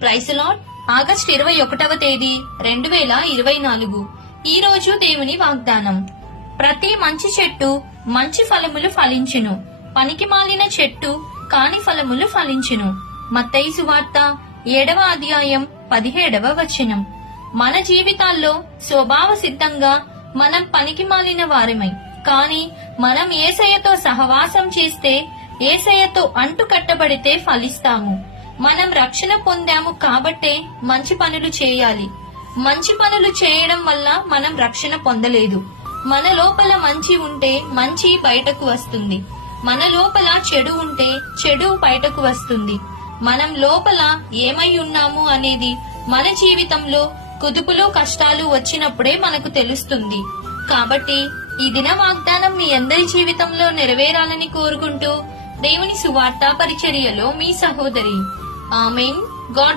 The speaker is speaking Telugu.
Praise lord. ఆగస్టు 21వ తేదీ 2024. ఈ రోజు దేవుని వాగ్దానం. ప్రతి మంచి చెట్టు మంచి ఫలములు ఫలించును, పనికి మాలిన చెట్టు కాని ఫలములు ఫలించును. మత్తయి సువార్త 7వ అధ్యాయం 17వ వచనం. మన జీవితాల్లో స్వభావ సిద్ధంగా మనం పనికి మాలిన వారమై, కానీ మనం యేసయ్యతో సహవాసం చేస్తే, యేసయ్యతో అంటు కట్టబడితే ఫలిస్తాము. మనం రక్షణ పొందాము కాబట్టే మంచి పనులు చేయాలి. మంచి పనులు చేయడం వల్ల మనం రక్షణ పొందలేదు. మన లోపల మంచి ఉంటే మంచి బయటకు వస్తుంది. మన లోపల చెడు ఉంటే చెడు బయటకు వస్తుంది. మనం లోపల ఏమై ఉన్నాము అనేది మన జీవితంలో కుదుపులు కష్టాలు వచ్చినప్పుడే మనకు తెలుస్తుంది. కాబట్టి ఈ దిన వాగ్దానం మీ అందరి జీవితంలో నెరవేరాలని కోరుకుంటూ దేవుని సువార్త పరిచర్యలో మీ సహోదరి. ఆమేన్.